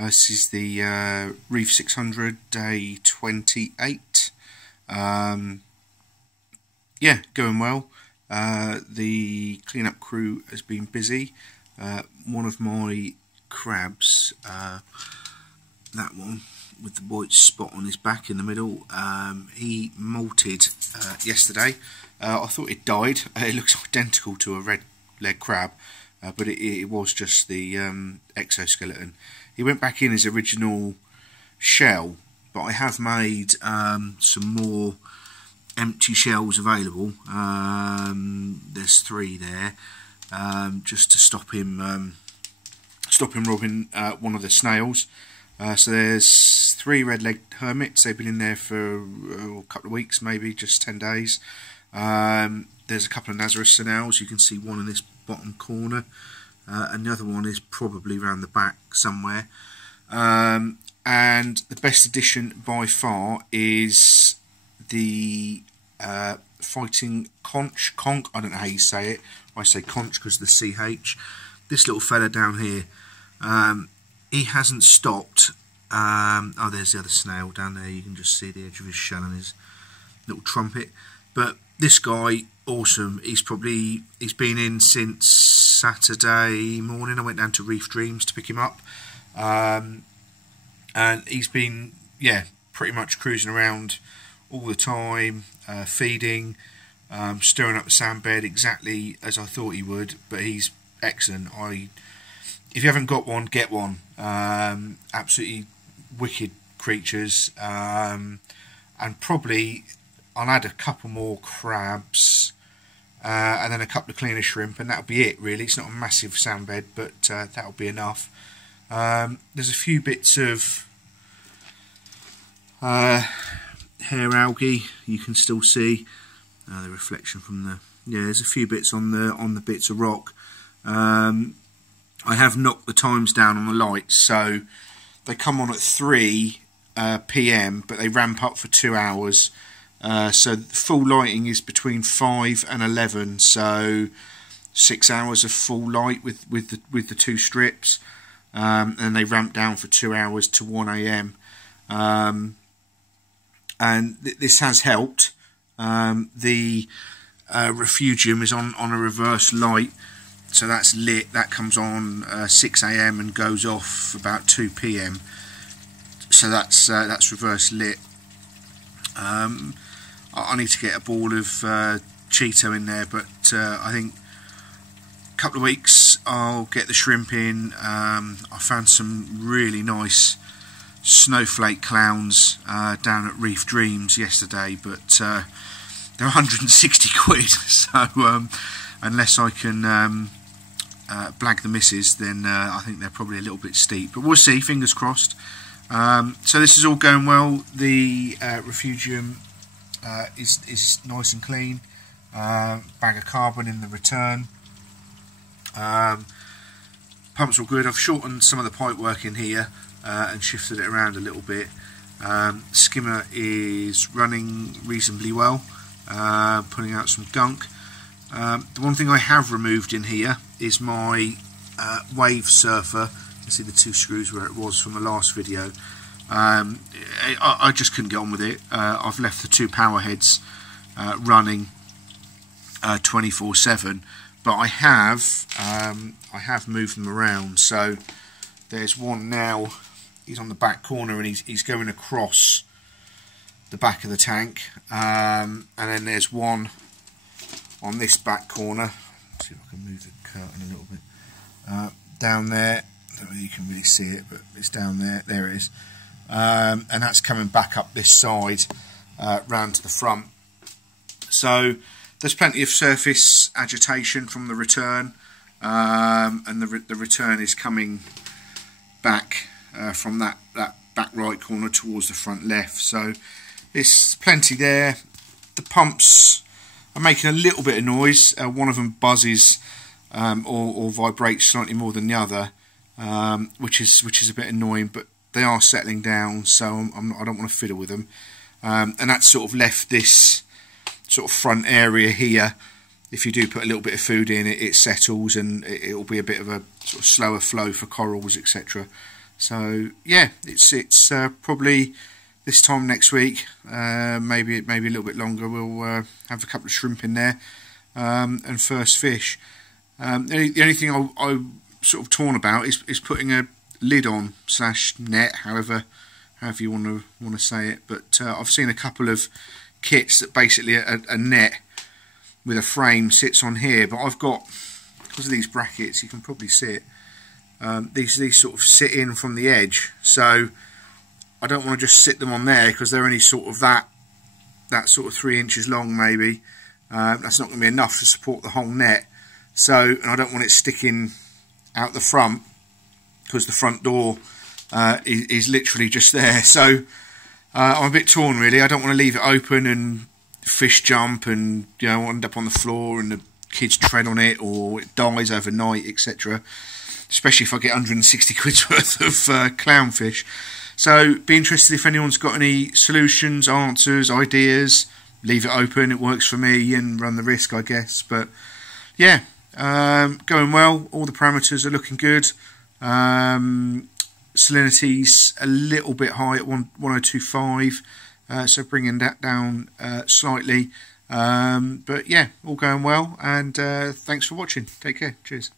This is the Reef 600 day 28. Yeah, going well. The cleanup crew has been busy. One of my crabs, that one with the white spot on his back in the middle, he molted yesterday. I thought it died. It looks identical to a red leg crab, but it was just the exoskeleton. He went back in his original shell, but I have made some more empty shells available. There's 3 there, just to stop him robbing one of the snails. So there's 3 red-legged hermits. They've been in there for a couple of weeks, maybe just 10 days. There's a couple of laziest snails. You can see one in this bottom corner, and the other one is probably around the back somewhere. And the best addition by far is the Fighting Conch. I don't know how you say it. I say conch because of the CH. This little fella down here, he hasn't stopped. Oh, there's the other snail down there. You can just see the edge of his shell and his little trumpet. But this guy, awesome. He's been in since Saturday morning. I went down to Reef to pick him up, and he's been, yeah, pretty much cruising around all the time, feeding, stirring up the sand bed exactly as I thought he would. But he's excellent. If you haven't got one, get one. Absolutely wicked creatures, and probably I'll add a couple more crabs, and then a couple of cleaner shrimp, and that'll be it really. It's not a massive sand bed, but that'll be enough. There's a few bits of hair algae you can still see, the reflection from the, yeah, there's a few bits on the bits of rock. I have knocked the times down on the lights, so they come on at 3 PM, but they ramp up for 2 hours. So full lighting is between 5 and 11, so 6 hours of full light with the 2 strips, and they ramp down for 2 hours to 1 AM. And this has helped. The refugium is on a reverse light, so that's lit. That comes on 6 AM and goes off about 2 PM. So that's reverse lit. I need to get a ball of Cheeto in there, but I think a couple of weeks I'll get the shrimp in. I found some really nice snowflake clowns down at Reef Dreams yesterday, but they're 160 quid, so unless I can blag the missus, then I think they're probably a little bit steep, but we'll see, fingers crossed. So this is all going well. The refugium is nice and clean. Bag of carbon in the return. Pumps all good. I've shortened some of the pipe work in here and shifted it around a little bit. Skimmer is running reasonably well, putting out some gunk. The one thing I have removed in here is my wave surfer. You can see the 2 screws where it was from the last video. I just couldn't get on with it. I've left the 2 power heads running 24/7, but I have moved them around. So there's one now. He's on the back corner and he's going across the back of the tank, and then there's one on this back corner. Let's see if I can move the curtain a little bit. Down there, I don't know if you can really see it, but it's down there. There it is. And that's coming back up this side, round to the front. So there's plenty of surface agitation from the return, and the return is coming back from that back right corner towards the front left. So there's plenty there. The pumps are making a little bit of noise. One of them buzzes or vibrates slightly more than the other, which is a bit annoying, but they are settling down, so I don't want to fiddle with them. And that's sort of left this sort of front area here. If you do put a little bit of food in, it settles, and it'll be a bit of a sort of slower flow for corals, etc. So yeah, it's probably this time next week, maybe a little bit longer. We'll have a couple of shrimp in there, and first fish. The only thing I'm sort of torn about is putting a lid on / net, however you want to say it. But I've seen a couple of kits that basically a net with a frame sits on here, but I've got, because of these brackets, you can probably see it. These sort of sit in from the edge, so I don't want to just sit them on there because they're only sort of that sort of 3 inches long maybe. That's not going to be enough to support the whole net. So, and I don't want it sticking out the front because the front door is literally just there. So I'm a bit torn really. I don't want to leave it open and fish jump and end up on the floor and the kids tread on it or it dies overnight, etc. Especially if I get 160 quid's worth of clownfish. So be interested if anyone's got any solutions, answers, ideas. Leave it open, it works for me, and run the risk, I guess. But yeah, going well. All the parameters are looking good. Salinity's a little bit high at 1025, so bringing that down slightly. But yeah, all going well, and thanks for watching. Take care. Cheers.